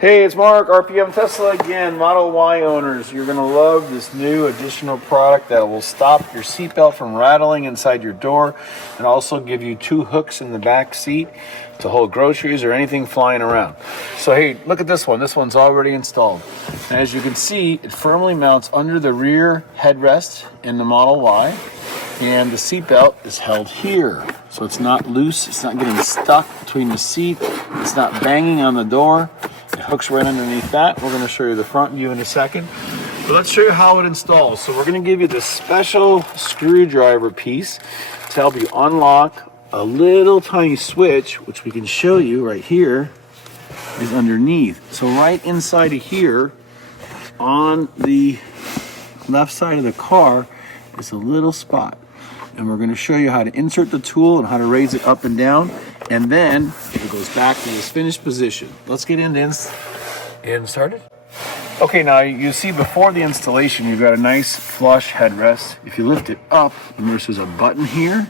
Hey, it's Mark, RPM Tesla again. Model Y owners, you're going to love this new additional product that will stop your seatbelt from rattling inside your door and also give you 2 hooks in the back seat to hold groceries or anything flying around. So hey, look at this one. This one's already installed. And as you can see, it firmly mounts under the rear headrest in the Model Y, and the seatbelt is held here. So it's not loose, it's not getting stuck between the seat, it's not banging on the door. It hooks right underneath that. We're going to show you the front view in a second. But let's show you how it installs. So we're going to give you this special screwdriver piece to help you unlock a little tiny switch, which we can show you right here, is underneath. So right inside of here, on the left side of the car, is a little spot. And we're going to show you how to insert the tool and how to raise it up and down. And then it goes back to this finished position. Let's get into and started. Okay, now you see before the installation, you've got a nice flush headrest. If you lift it up, there's a button here,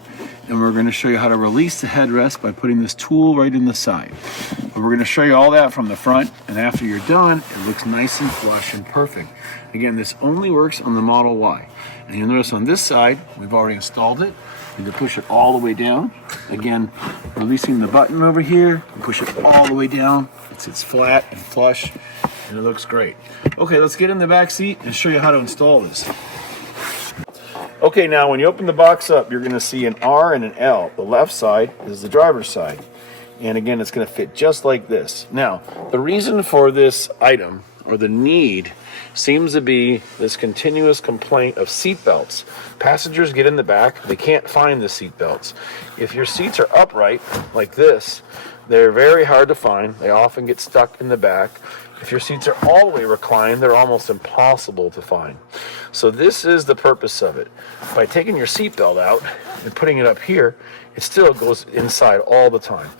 and we're going to show you how to release the headrest by putting this tool right in the side. But we're going to show you all that from the front, and after you're done, it looks nice and flush and perfect. Again, this only works on the Model Y. And you'll notice on this side, we've already installed it. You can push it all the way down. Again, releasing the button over here, and push it all the way down. It sits flat and flush, and it looks great. Okay, let's get in the back seat and show you how to install this. Okay, now when you open the box up, you're gonna see an R and an L. The left side is the driver's side. And again, it's gonna fit just like this. Now, the reason for this item, or the need, seems to be this continuous complaint of seat belts. Passengers get in the back, they can't find the seat belts. If your seats are upright, like this, they're very hard to find. They often get stuck in the back. If your seats are all the way reclined, they're almost impossible to find. So this is the purpose of it. By taking your seat belt out and putting it up here, it still goes inside all the time.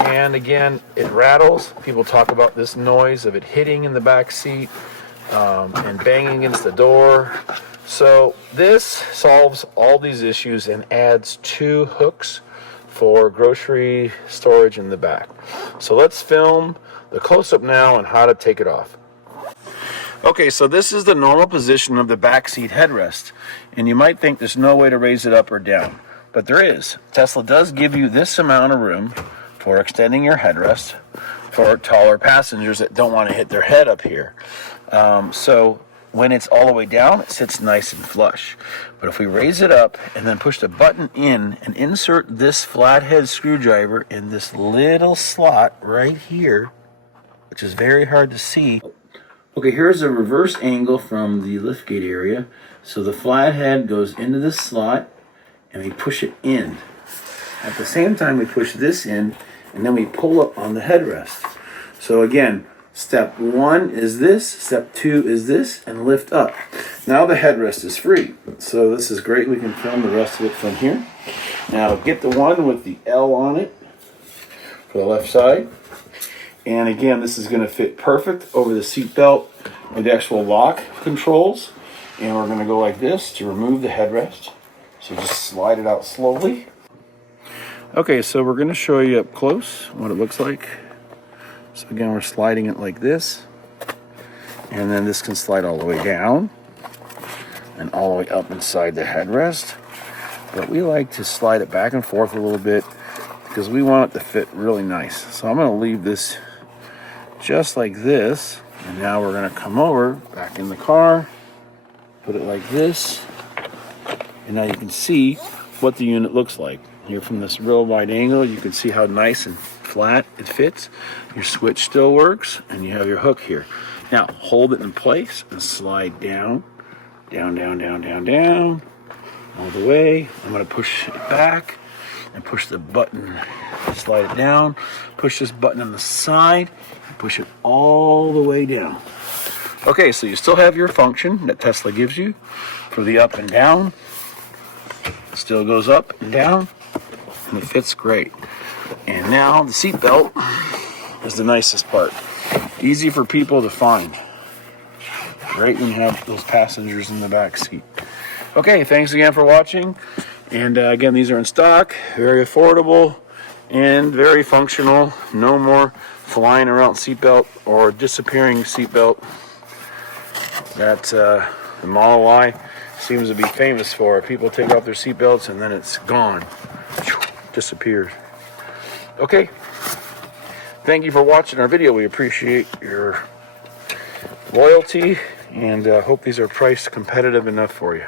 And again, it rattles. People talk about this noise of it hitting in the back seat and banging against the door. So this solves all these issues and adds 2 hooks for grocery storage in the back. So let's film the close-up now on how to take it off. Okay, so this is the normal position of the back seat headrest, and you might think there's no way to raise it up or down, but there is. Tesla does give you this amount of room for extending your headrest for taller passengers that don't want to hit their head up here. So when it's all the way down, it sits nice and flush. But if we raise it up and then push the button in and insert this flathead screwdriver in this little slot right here, which is very hard to see. Okay, here's a reverse angle from the liftgate area. So the flathead goes into this slot and we push it in. At the same time, we push this in and then we pull up on the headrest. So again, step 1 is this, step 2 is this, and lift up. Now the headrest is free. So this is great. We can film the rest of it from here. Now get the one with the L on it for the left side. And again, this is going to fit perfect over the seat belt with the actual lock controls. And we're going to go like this to remove the headrest. So just slide it out slowly. Okay, so we're going to show you up close what it looks like. So again, we're sliding it like this. And then this can slide all the way down and all the way up inside the headrest. But we like to slide it back and forth a little bit because we want it to fit really nice. So I'm going to leave this just like this. And now we're going to come over back in the car, put it like this. And now you can see what the unit looks like. Here from this real wide angle, you can see how nice and flat it fits. Your switch still works, and you have your hook here. Now, hold it in place and slide down, down, down, down, down, down, all the way. I'm going to push it back and push the button, slide it down, push this button on the side, and push it all the way down. Okay, so you still have your function that Tesla gives you for the up and down. It still goes up and down, and it fits great. And now the seat belt is the nicest part. Easy for people to find. Great when you have those passengers in the back seat. Okay, thanks again for watching. And again, these are in stock, very affordable. and very functional. No more flying around seatbelt or disappearing seatbelt that the Model Y seems to be famous for. People take off their seatbelts and then it's gone, disappears. Okay, thank you for watching our video. We appreciate your loyalty and hope these are priced competitive enough for you.